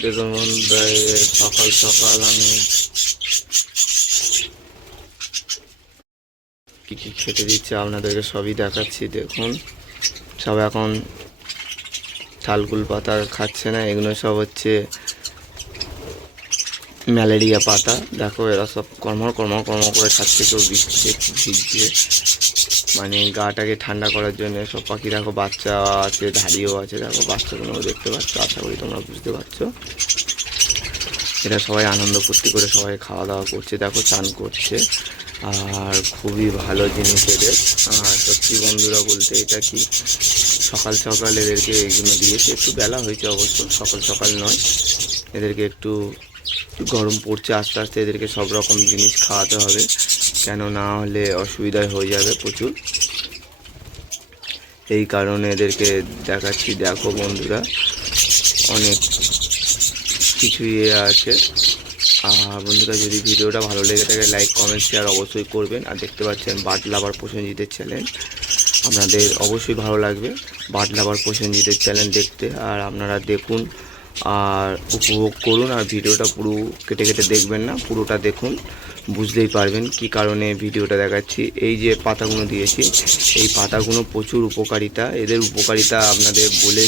দেখুন বন্ধুরা, সকাল সকাল আমি কি কি খেতে দিচ্ছি আপনাদেরকে সবই দেখাচ্ছি। দেখুন, সব এখন থালকুল পাতা খাচ্ছে না, এগুলো সব হচ্ছে ম্যালেরিয়া পাতা। দেখো এরা সব কর্মর কর্মর কর্ম করে খাচ্ছে, কেউ দিচ্ছে ভিজছে, মানে গাটাকে ঠান্ডা করার জন্য। সব পাখি দেখো, বাচ্চা আছে, ধাড়িও আছে, দেখো বাচ্চাগুলো দেখতে পাচ্ছ, আশা করি তোমরা বুঝতে পারছো। এরা সবাই আনন্দ ফুর্তি করে সবাই খাওয়া দাওয়া করছে, দেখো চান করছে, আর খুবই ভালো জিনিস এদের। আর সত্যি বন্ধুরা বলতে, এটা কি সকাল সকাল এদেরকে এগুলো দিয়েছে, একটু বেলা হয়েছে অবশ্য, সকাল সকাল নয়। এদেরকে একটু গরম পড়ছে, আস্তে আস্তে এদেরকে সব রকম জিনিস খাওয়াতে হবে, কেন না হলে অসুবিধায় হয়ে যাবে প্রচুর। এই কারণে এদেরকে দেখাচ্ছি। দেখো বন্ধুরা, অনেক কিছুই আছে। আর বন্ধুরা, যদি ভিডিওটা ভালো লেগে থাকে লাইক কমেন্ট শেয়ার অবশ্যই করবেন। আর দেখতে পাচ্ছেন বার্ড লাভার প্রসেনজিতের চ্যানেল, আপনাদের অবশ্যই ভালো লাগবে বার্ড লাভার প্রসেনজিতের চ্যানেল দেখতে। আর আপনারা দেখুন আর উপভোগ করুন, আর ভিডিওটা পুরো কেটে কেটে দেখবেন না, পুরোটা দেখুন, বুঝতেই পারবেন কি কারণে ভিডিওটা দেখাচ্ছি। এই যে পাতাগুলো দিয়েছি, এই পাতাগুলো প্রচুর উপকারিতা, এদের উপকারিতা আপনাদের বলে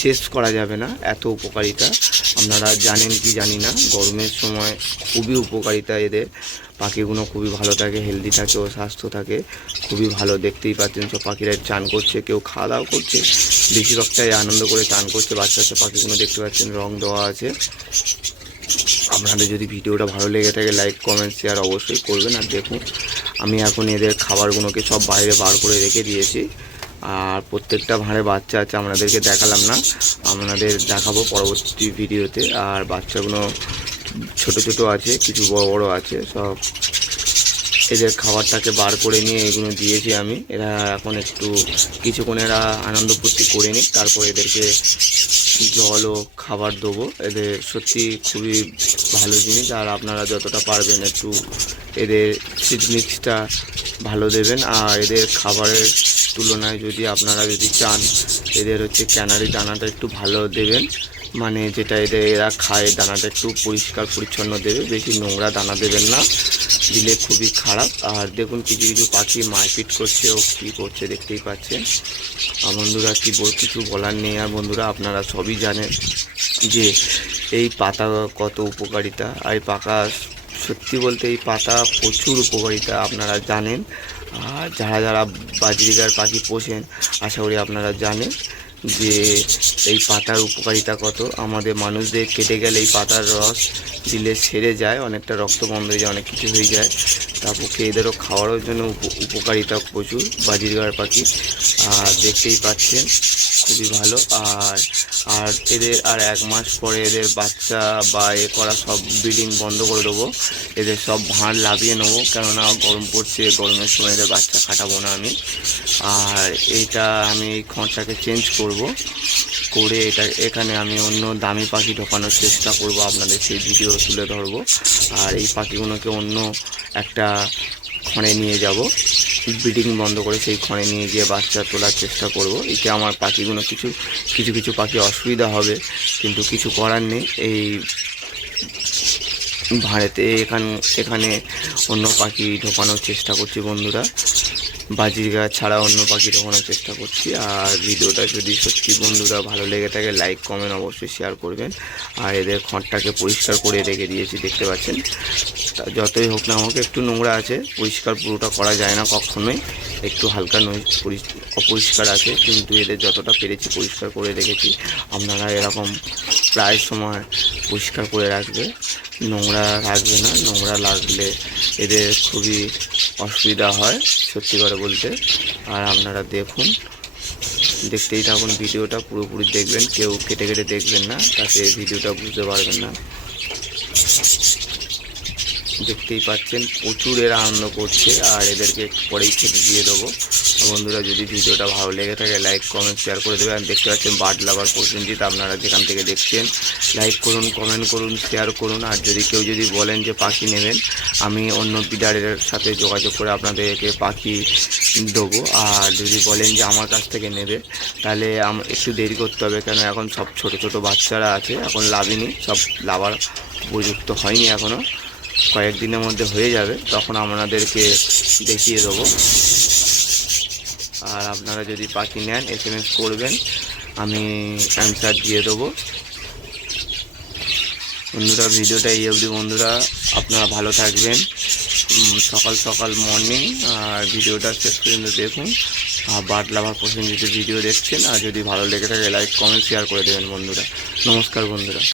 শেষ করা যাবে না, এত উপকারিতা। আপনারা জানেন কি জানি না, গরমের সময় খুবই উপকারিতা এদের। পাখিগুলো খুবই ভালো থাকে, হেলদি থাকে ও স্বাস্থ্য থাকে, খুবই ভালো। দেখতেই পাচ্ছেন সব পাখিরা চান করছে, কেউ খাওয়া দাওয়া করছে, বেশিরভাগটাই আনন্দ করে চান করছে। বাচ্চা বাচ্চা পাখিগুলো দেখতে পাচ্ছেন রং দেওয়া আছে। আপনাদের যদি ভিডিওটা ভালো লেগে থাকে লাইক কমেন্ট শেয়ার অবশ্যই করবেন। আর দেখুন, আমি এখন এদের খাবারগুলোকে সব বাইরে বার করে রেখে দিয়েছি, আর প্রত্যেকটা ভাঁড়ে বাচ্চা আছে, আপনাদেরকে দেখালাম না, আপনাদের দেখাবো পরবর্তী ভিডিওতে। আর বাচ্চাগুলো ছোট ছোট আছে, কিছু বড় বড় আছে, সব এদের খাবারটাকে বার করে নিয়ে এগুলো দিয়েছি আমি। এরা এখন একটু কিছুক্ষণ এরা আনন্দ ফুর্তি করে নিক, তারপর এদেরকে জল ও খাবার দেবো। এদের সত্যি খুবই ভালো জিনিস, আর আপনারা যতটা পারবেন একটু এদের সিড মিক্সটা ভালো দেবেন। আর এদের খাবারের তুলনায় যদি আপনারা যদি চান, এদের হচ্ছে ক্যানারি দানাটা একটু ভালো দেবেন, মানে যেটা এরা খায় দানাটা একটু পরিষ্কার পরিচ্ছন্ন দেবে, বেশি নোংরা দানা দেবেন না, দিলে খুবই খারাপ। আর দেখুন, কিছু কিছু পাখি মারপিট করছে ও কী করছে দেখতেই পাচ্ছেন। আর বন্ধুরা কিছু বলার নেই। আর বন্ধুরা, আপনারা সবই জানেন যে এই পাতা কত উপকারিতা। আর এই পাতা সত্যি বলতে, এই পাতা প্রচুর উপকারিতা, আপনারা জানেন। আর যারা যারা বাজরিগার পাখি পোষেন, আশা করি আপনারা জানেন যে এই পাতার উপকারিতা কত। আমাদের মানুষদের কেটে গেলে এই পাতার রস দিলে সেরে যায়, অনেকটা রক্ত বন্ধ হয়ে যায়, অনেক কিছু হয়ে যায়। তার পক্ষে এদেরও খাওয়ার জন্য উপকারিতা প্রচুর বাজরিগার পাখি। আর দেখতেই পাচ্ছেন খুবই ভালো। আর আর এদের আর 1 মাস পরে এদের বাচ্চা বা করা সব ব্রিডিং বন্ধ করে দেবো, এদের সব ভাঁড় লাভিয়ে নেবো, কেননা গরম পড়ছে, গরমের সময় এদের বাচ্চা খাটাবো না আমি। আর এইটা আমি এই খড়টাকে চেঞ্জ করব, করে এখানে আমি অন্য দামি পাখি ঢোকানোর চেষ্টা করব, আপনাদের সেই ভিডিও তুলে ধরবো। আর এই পাখিগুলোকে অন্য একটা খড়ে নিয়ে যাব, ব্রিডিং বন্ধ করে সেই খড়ে নিয়ে গিয়ে বাচ্চা তোলার চেষ্টা করব। এতে আমার পাখিগুলো কিছু কিছু পাখি অসুবিধা হবে, কিন্তু কিছু করার নেই। এই ভাড়েতে এখানে অন্য পাখি ঢোকানোর চেষ্টা করছি বন্ধুরা, বাজরিগার ছাড়া অন্য পাখি ঢোকানোর চেষ্টা করছি। আর ভিডিওটা যদি সত্যি বন্ধুরা ভালো লেগে থাকে লাইক কমেন্ট অবশ্যই শেয়ার করবেন। আর এদের খড়টাকে পরিষ্কার করে রেখে দিয়েছি, দেখতে পাচ্ছেন। তা যতই হোক না আমাকে একটু নোংরা আছে, পরিষ্কার পুরোটা করা যায় না কখনোই, একটু হালকা অপরিষ্কার আছে, কিন্তু এদের যতটা পেরেছি পরিষ্কার করে রেখেছি। আপনারা এরকম প্রায় সময় পরিষ্কার করে রাখবে, নোংরা রাখবে না, নোংরা লাগলে এদের খুবই অসুবিধা হয় সত্যি করে বলতে। আর আপনারা দেখুন, দেখতেই থাকুন, ভিডিওটা পুরোপুরি দেখবেন, কেউ কেটে কেটে দেখবেন না, তাতে ভিডিওটা বুঝতে পারবেন না। দেখতেই পাচ্ছেন প্রচুর এরা আনন্দ করছে, আর এদেরকে পরেই খেতে দিয়ে দেবো। বন্ধুরা যদি ভিডিওটা ভালো লেগে থাকে লাইক কমেন্ট শেয়ার করে দেবেন। আর দেখতে পাচ্ছেন বার্ড লাভার প্রসেনজিৎ, আপনারা যেখান থেকে দেখছেন লাইক করুন, কমেন্ট করুন, শেয়ার করুন। আর যদি কেউ যদি বলেন যে পাখি নেবেন, আমি অন্য বিডারের সাথে যোগাযোগ করে আপনাদেরকে পাখি দেবো। আর যদি বলেন যে আমার কাছ থেকে নেবে, তাহলে একটু দেরি করতে হবে, কেন এখন সব ছোট ছোট বাচ্চারা আছে, এখন লাভিনি, সব লাভার উপযুক্ত হয়নি এখনও, কয়েকদিনের মধ্যে হয়ে যাবে, তখন আপনাদেরকে দেখিয়ে দেবো। আর আপনারা যদি পাখি নেন SMS করবেন, আমি অ্যান্সার দিয়ে দেবো। বন্ধুরা ভিডিওটা এই অবধি। বন্ধুরা আপনারা ভালো থাকবেন, সকাল সকাল মর্নিং, আর ভিডিওটা শেষ পর্যন্ত দেখুন। আর বার্ড লাভার প্রসেনজিতের ভিডিও দেখছেন, আর যদি ভালো লেগে থাকে লাইক কমেন্ট শেয়ার করে দেবেন বন্ধুরা। নমস্কার বন্ধুরা।